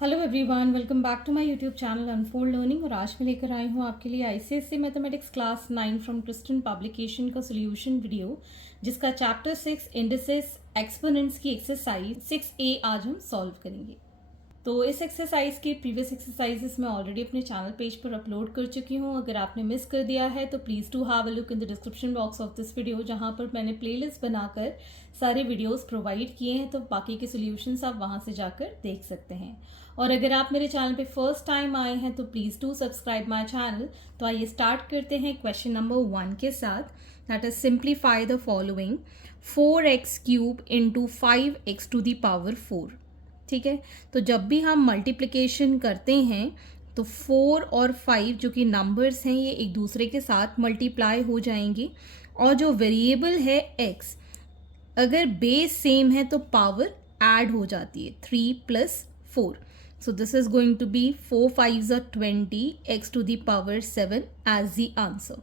Hello everyone, welcome back to my YouTube channel unfold learning. और आज मैं लेकर आई हूँ आपके लिए ICSC mathematics class 9 from Kristen publication का सोल्यूशन वीडियो, जिसका चैप्टर 6 इंडिसेस एक्सपोनेंट्स की एक्सरसाइज 6A आज हम सॉल्व करेंगे। तो इस एक्सरसाइज के प्रीवियस एक्सरसाइजेस मैं ऑलरेडी अपने चैनल पेज पर अपलोड कर चुकी हूँ। अगर आपने मिस कर दिया है तो please to have a look in the description box of this video, जहाँ पर मैंने प्लेलिस्ट बनाकर सारे वीडियोस प्रोवाइड किए हैं। तो बाकी के सॉल्यूशंस आप वहाँ से जाकर देख सकते हैं। और अगर आप मेरे चैनल पे फर्स्ट टाइम आए हैं तो please to subscribe my channel. तो आइए स्टार्ट करते हैं क्वेश्चन नंबर 1 के साथ। That is simplify the following 4x³ into 5x to the power 4। ठीक है, तो जब भी हम मल्टीप्लिकेशन करते हैं तो 4 और 5 जो कि नंबर्स हैं ये एक दूसरे के साथ मल्टीप्लाई हो जाएंगे। और जो वेरिएबल है x, अगर बेस सेम है तो पावर ऐड हो जाती है 3 + 4। So this is going to be 4 5s are 20 x to the power 7 as the answer.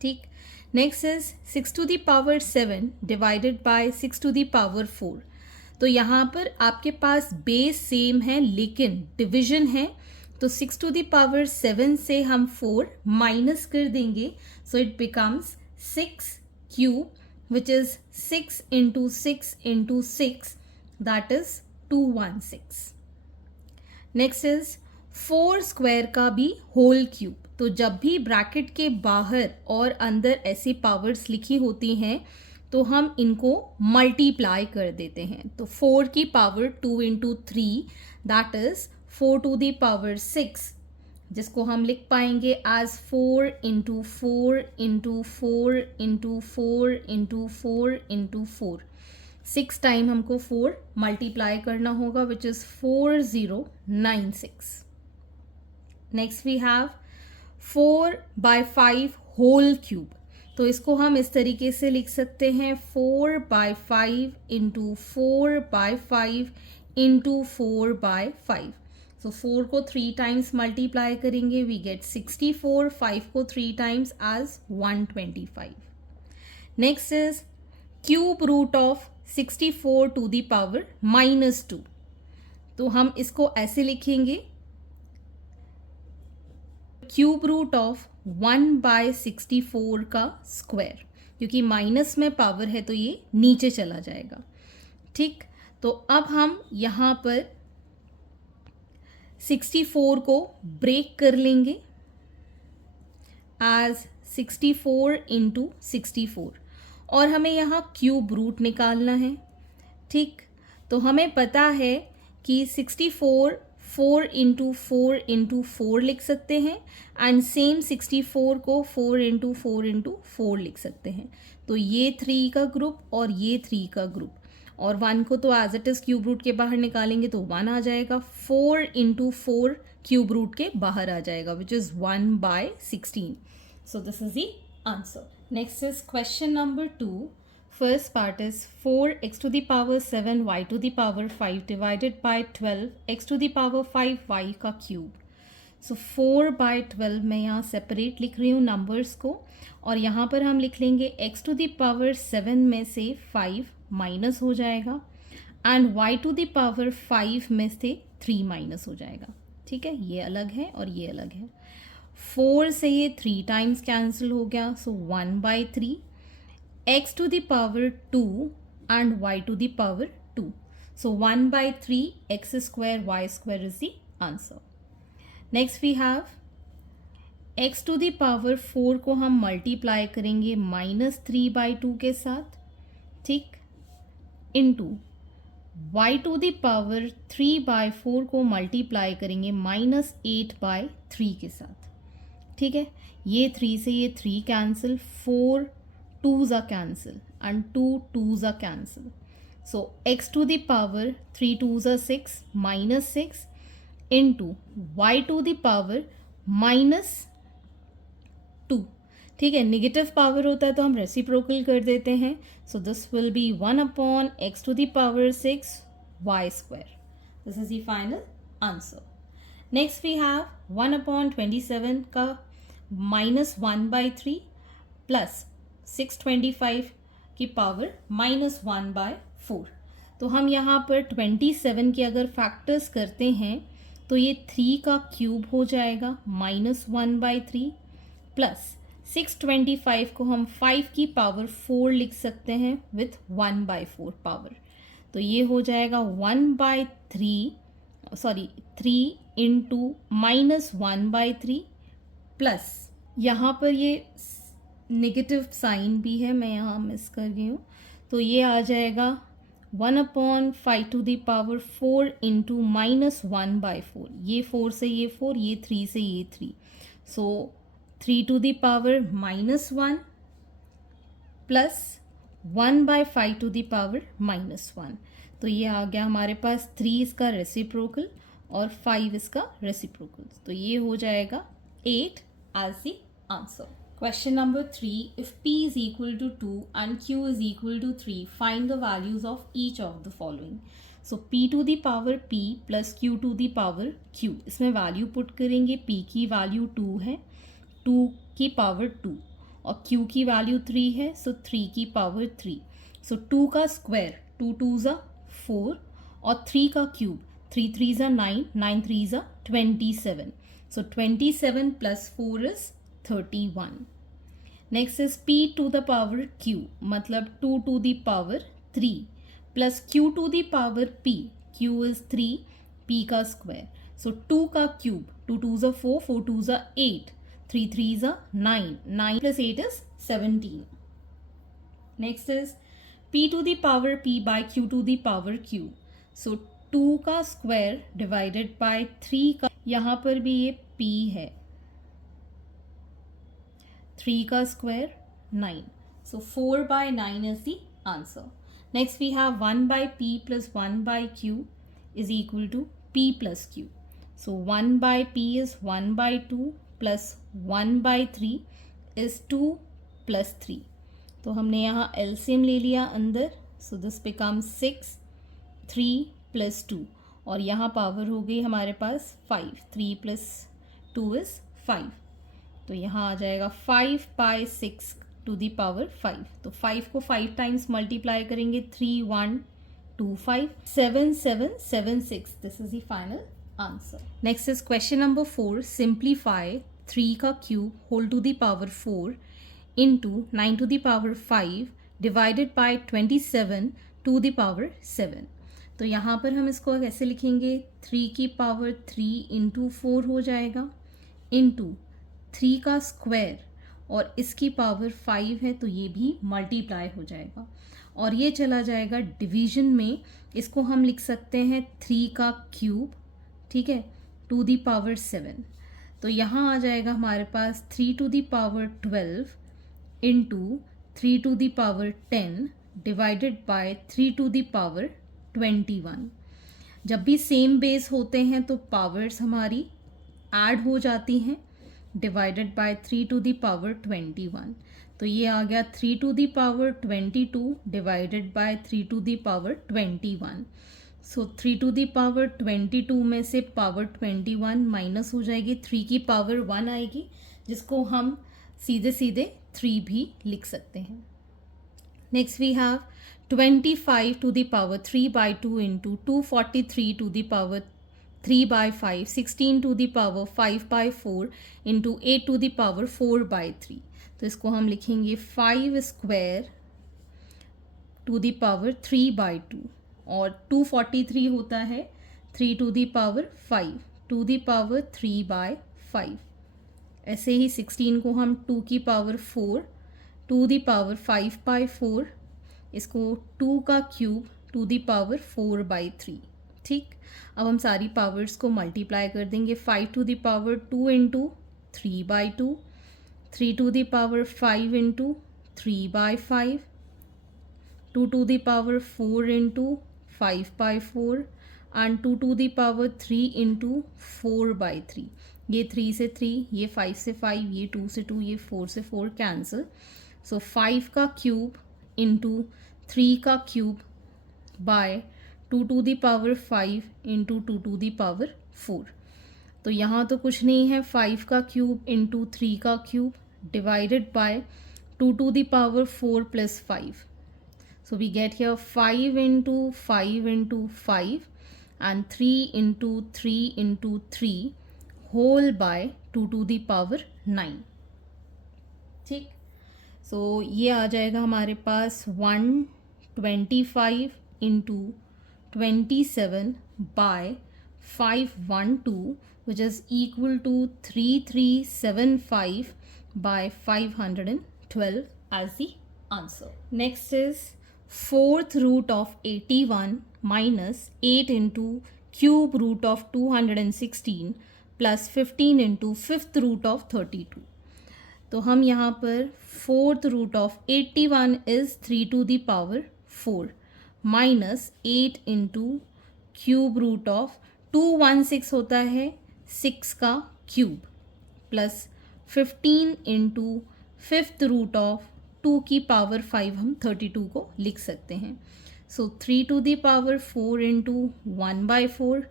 ठीक, next is 6 to the power 7 divided by 6 to the power 4. तो यहाँ पर आपके पास बेस सेम है लेकिन डिविजन है, तो 6 to the power 7 से हम 4 माइनस कर देंगे। So it becomes 6³ which is 6 into 6 into 6, that is 216. Next is 4 square का भी होल क्यूब। तो जब भी ब्रैकेट के बाहर और अंदर ऐसी पावर्स लिखी होती हैं तो हम इनको मल्टीप्लाई कर देते हैं। तो 4 की power 2 into 3, that is 4 to the power 6, जिसको हम लिख पाएंगे as 4 into 4 into 4 into 4 into 4 into 4। 6 time हमको 4 मल्टीप्लाई करना होगा, which is 4096। Next we have 4/5 whole cube. तो इसको हम इस तरीके से लिख सकते हैं 4/5 इंटू 4/5 इंटू 4/5। सो 4 को 3 टाइम्स मल्टीप्लाई करेंगे, वी गेट 64। 5 को 3 times as 125। Next is cube root of 64 to the power -2। तो हम इसको ऐसे लिखेंगे क्यूब रूट ऑफ 1/64 का स्क्वायर, क्योंकि माइनस में पावर है तो ये नीचे चला जाएगा। ठीक, तो अब हम यहाँ पर 64 को ब्रेक कर लेंगे एज 64 इंटू 64, और हमें यहाँ क्यूब रूट निकालना है। ठीक, तो हमें पता है कि 64 4 इंटू 4 इंटू 4 लिख सकते हैं, एंड सेम 64 को 4 इंटू 4 इंटू 4 लिख सकते हैं। तो ये 3 का ग्रुप और ये 3 का ग्रुप, और 1 को तो as it is cube root के बाहर निकालेंगे तो 1 आ जाएगा। 4 इंटू 4 क्यूब रूट के बाहर आ जाएगा, which is 1/16। So this is the answer. Next is question number 2. First part is 4x to the power 7 y to the power 5 divided by 12 x to the power 5 y का cube. सो 4/12 मैं यहाँ separate लिख रही हूँ numbers को, और यहाँ पर हम लिख लेंगे x to the power 7 में से 5 माइनस हो जाएगा, and y to the power 5 में से 3 माइनस हो जाएगा। ठीक है, ये अलग है और ये अलग है। 4 से ये 3 टाइम्स कैंसिल हो गया, सो 1/3 x to the power 2 and y to the power 2. So 1/3 x square y square is the answer. Next we have x to the power 4 को हम मल्टीप्लाई करेंगे -3/2 के साथ, ठीक, into y to the power 3/4 को multiply करेंगे -8/3 के साथ। ठीक है, ये 3 से ये 3 cancel, 4 2s are cancel and 2 2s are cancel. So x to the power 3 2s are 6 minus 6 into y to the power -2. ठीक है, नेगेटिव पावर होता है तो हम रेसिप्रोकल कर देते हैं। So this will be 1/x to the power 6 y square. This is the final answer. Next we have 1/27 का -1/3 प्लस 625 की पावर -1/4। तो हम यहाँ पर 27 के अगर फैक्टर्स करते हैं तो ये 3 का क्यूब हो जाएगा -1/3 प्लस 625 को हम 5 की पावर 4 लिख सकते हैं विथ 1/4 पावर। तो ये हो जाएगा 3 इंटू -1/3 प्लस यहाँ पर ये नेगेटिव साइन भी है, मैं यहाँ मिस कर गई हूँ, तो ये आ जाएगा 1/5 टू द पावर 4 इंटू -1/4। ये 4 से ये 4, ये 3 से ये 3, so 3 to the power -1 plus 1/5 to the power -1। तो ये आ गया हमारे पास 3 इसका रेसिप्रोकल और 5 इसका रेसिप्रोकल। तो ये हो जाएगा 8 as the answer. Question number 3. If P is equal to 2 and Q is equal to 3, find the values of each of the following. So P to the power P plus Q to the power Q. इसमें value put करेंगे। P की value 2 है, 2 की power 2, और Q की value 3 है, सो 3 की power 3। सो 2 का स्क्वायर 2 2 4 और 3 का cube 3 3 9, 9 3 27। So 27 plus 4 is 31. Next is P to the power Q, मतलब 2 to the power 3 plus Q to the power P. Q is 3, P का square. So 2 का cube 2 2 4, 4 2 8, 3 3 9, 9 plus 8 is 17. Next is P to the power P by Q to the power Q. So 2 का square divided by 3 का, यहाँ पर भी ये P है, 3 का square 9, so 4/9 is the answer. Next we have 1/P plus 1/Q is equal to P plus Q. So 1/P is 1/2 plus 1/3 is 2 plus 3. तो हमने यहाँ एलसीएम ले लिया अंदर, सो दिस बिकम्स 6, 3 प्लस 2, और यहाँ पावर हो गई हमारे पास 5, 3 प्लस 2 इज 5। तो यहाँ आ जाएगा 5/6 टू द पावर 5। तो 5 को 5 टाइम्स मल्टीप्लाई करेंगे, 3 1 2 5 7 7 7 6। This is the final answer. Next is question number 4। Simplify 3 का cube whole to the power 4 into 9 to the power 5 divided by 27 to the power 7। तो यहाँ पर हम इसको कैसे लिखेंगे, 3 की पावर 3 इंटू 4 हो जाएगा, इंटू 3 का स्क्वायर और इसकी पावर 5 है, तो ये भी मल्टीप्लाई हो जाएगा और ये चला जाएगा डिवीजन में। इसको हम लिख सकते हैं 3 का क्यूब, ठीक है, टू दी पावर 7। तो यहाँ आ जाएगा हमारे पास 3 to the power 12 into 3 to the power 10 divided by 3 to the power 21। जब भी सेम बेस होते हैं तो पावर्स हमारी ऐड हो जाती हैं, divided by 3 to the power 21। तो ये आ गया 3 to the power 22 divided by 3 to the power 21। So 3 to the power 22 में से पावर 21 माइनस हो जाएगी, 3 की पावर 1 आएगी, जिसको हम सीधे सीधे 3 भी लिख सकते हैं। Next we have 25 to the power 3/2 into 243 to the power 3/5, 16 to the power 5/4 into 8 to the power 4/3। तो इसको हम लिखेंगे 5 स्क्वायर टू द पावर 3/2 और 243 होता है 3 to the power 5 to the power 3/5। ऐसे ही 16 को हम 2 की पावर 4 टू द पावर 5/4, इसको 2 का क्यूब टू द पावर 4/3। ठीक, अब हम सारी पावर्स को मल्टीप्लाई कर देंगे। 5 to the power 2 into 3/2, 3 to the power 5 into 3/5, 2 to the power 4 into 5/4 and 2 to the power 3 into 4/3। ये 3 से 3, ये 5 से 5, ये 2 से 2, ये 4 से 4 कैंसिल। सो 5 का क्यूब इंटू 3 का cube by 2 to the power 5 into 2 to the power 4। तो यहाँ तो कुछ नहीं है, 5 का क्यूब इंटू 3 का cube divided by 2 to the power 4 plus 5। So we get here 5 into 5 into 5 and 3 into 3 into 3 whole by 2 to the power 9. ठीक, सो ये आ जाएगा हमारे पास 125 into 27 by 512 which is equal to 3375 by 512 as the answer. Next is 4th root of 81 minus 8 into cube root of 216 plus 15 into 5th root of 32. तो हम यहाँ पर 4th root of 81 is 3 to the power 4 minus 8 into cube root of 216 होता है 6 का cube plus 15 into 5th root of 2 की power 5 हम 32 को लिख सकते हैं. So 3 to the power 4 into 1 by 4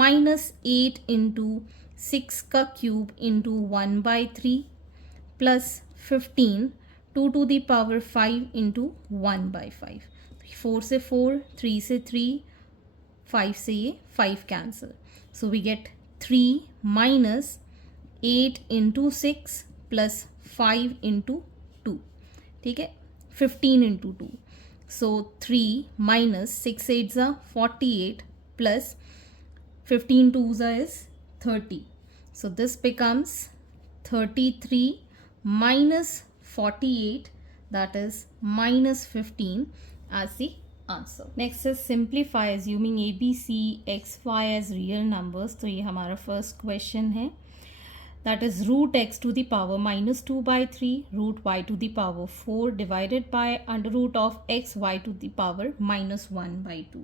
minus 8 into 6 का cube into 1 by 3 plus 15 2 to the power 5 into 1 by 5. 4 से 4, 3 से 3, 5 से ये 5 cancel. So we get 3 minus 8 into 6 plus 5 into 2. ठीक है, 15 इंटू 2. सो 3 माइनस 6 8 ज़ा 48 प्लस 15 2 ज़ा is 30. So this becomes 33 minus 48, that is minus 15 as the answer. Next is simplify assuming a, b, c, x, y as real numbers. तो ये हमारा first question है. That is root x to the power minus 2 by 3 root y to the power 4 divided by under root of x y to the power minus 1 by 2.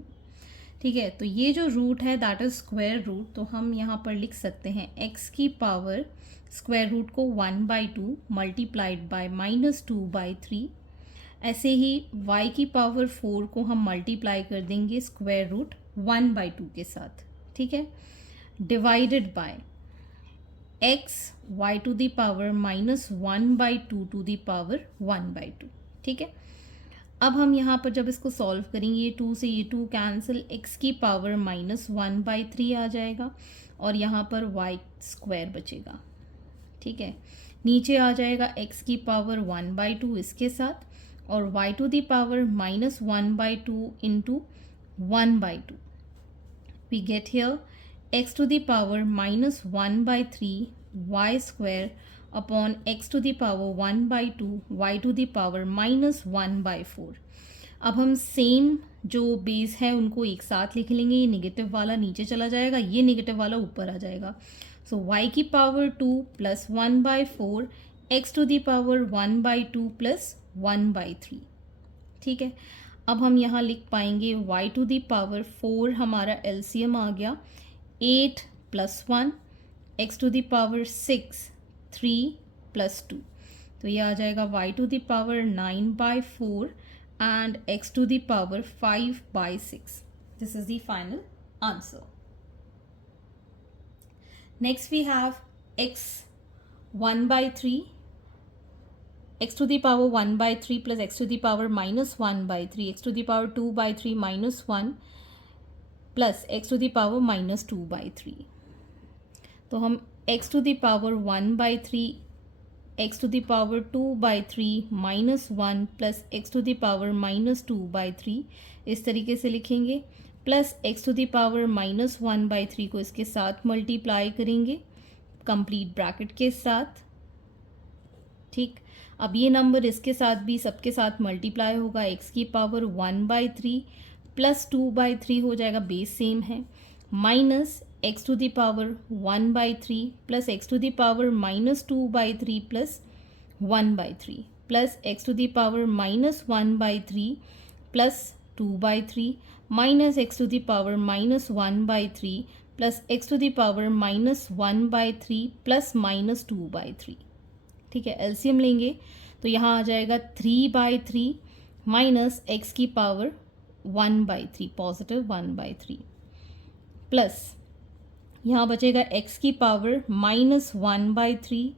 ठीक है, तो ये जो root है दैट इज स्क्वायर रूट. तो हम यहाँ पर लिख सकते हैं x की पावर स्क्वायर रूट को 1 by 2 multiplied by minus 2 by 3. ऐसे ही y की पावर 4 को हम मल्टीप्लाई कर देंगे स्क्वायर रूट 1 बाई 2 के साथ. ठीक है, divided by x y to the power minus 1 by 2 to the power 1 by 2. ठीक है, अब हम यहाँ पर जब इसको सॉल्व करेंगे ये 2 से ये 2 कैंसिल, x की पावर माइनस 1 बाई 3 आ जाएगा और यहाँ पर y स्क्वायर बचेगा. ठीक है, नीचे आ जाएगा x की पावर 1 बाई 2 इसके साथ और y to the power minus 1 by 2 into 1 by 2. We get here x to the power minus 1 by 3 y square upon x to the power 1 by 2 y to the power minus 1 by 4. अब हम same जो base है उनको एक साथ लिख लेंगे. ये नेगेटिव वाला नीचे चला जाएगा, ये नेगेटिव वाला ऊपर आ जाएगा. सो y की power 2 plus 1 by 4 x to the power 1 by 2 plus 1 by 3. ठीक है, अब हम यहाँ लिख पाएंगे y टू द पावर 4 हमारा एलसीएम आ गया 8 plus 1 x to the power 6 3 plus 2. तो ये आ जाएगा y to the power 9 by 4 and x to the power 5 by 6. This is the final answer. Next we have x 1 by 3, x to the power 1 by 3 plus x to the power minus 1 by 3, x to the power 2 by 3 minus 1 plus x to the power minus 2 by 3. तो हम x to the power 1 by 3, x to the power 2 by 3 minus 1 plus x to the power minus 2 by 3 इस तरीके से लिखेंगे. Plus x to the power minus 1 by 3 को इसके साथ multiply करेंगे कंप्लीट ब्रैकेट के साथ. ठीक, अब ये नंबर इसके साथ भी सबके साथ मल्टीप्लाई होगा. x की पावर 1 बाई 3 प्लस 2 बाई 3 हो जाएगा, बेस सेम है, minus x to the power 1 by 3 plus x to the power minus 2 by 3 plus 1 by 3 plus x to the power minus 1 by 3 plus 2 by 3 minus x to the power minus 1 by 3 plus x to the power minus 1 by 3 plus minus 2 by 3. ठीक है, LCM लेंगे तो यहाँ आ जाएगा 3 by 3 minus x की power 1 by 3 positive 1 by 3 plus यहाँ बचेगा x की पावर माइनस 1 बाई 3,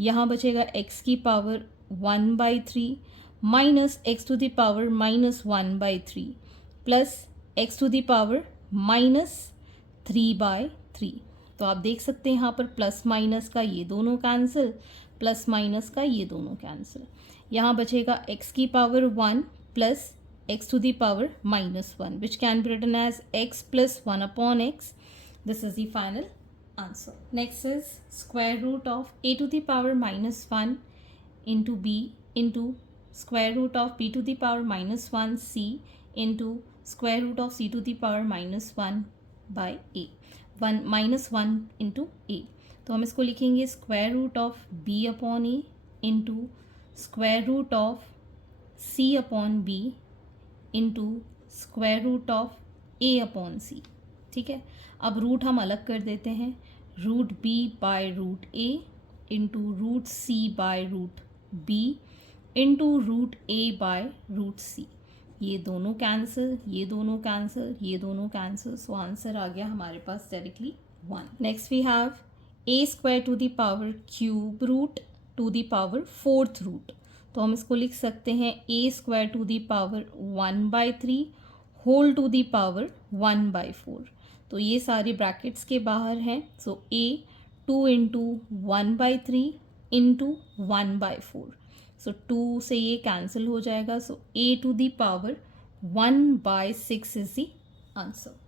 यहाँ बचेगा x की power 1 by 3 minus x to the power minus 1 by 3 plus x to the power minus 3 by 3। तो आप देख सकते हैं यहाँ पर प्लस माइनस का ये दोनों कैंसिल, प्लस माइनस का ये दोनों कैंसिल। यहाँ बचेगा x की power 1 plus x to the power minus 1 which can be written as x plus 1 upon x. This is the final answer. Next is square root of a to the power minus 1 into b into square root of b to the power minus 1 c into square root of c to the power minus 1 by a, 1 minus 1 into a। तो हम इसको लिखेंगे square root of b upon a into square root of c upon b into square root of a upon c। ठीक है, अब root हम अलग कर देते हैं, root b by root a into root c by root b into root a by root c। ये दोनों कैंसिल, ये दोनों कैंसिल, ये दोनों कैंसिल, सो आंसर आ गया हमारे पास directly 1। Next we have a square to the power cube root to the power fourth root. तो हम इसको लिख सकते हैं a square to the power 1/3 whole to the power 1/4। तो ये सारे ब्रैकेट्स के बाहर हैं, so a 2 into 1/3 into 1/4। So 2 से ये कैंसिल हो जाएगा, so a to the power 1/6 is the answer.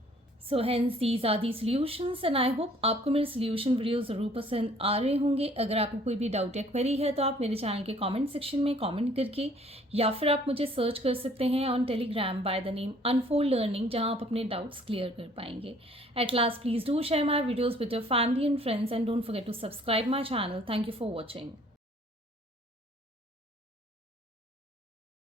So hence these are the solutions and I hope आपको मेरे सॉल्यूशन वीडियो ज़रूर पसंद आ रहे होंगे। अगर आपको कोई भी डाउट या क्वेरी है तो आप मेरे चैनल के कमेंट सेक्शन में कमेंट करके, या फिर आप मुझे सर्च कर सकते हैं on Telegram by the name Unfold Learning, जहां आप अपने डाउट्स क्लियर कर पाएंगे। At last please do share my videos with your family and friends and don't forget to subscribe my channel. Thank you for watching.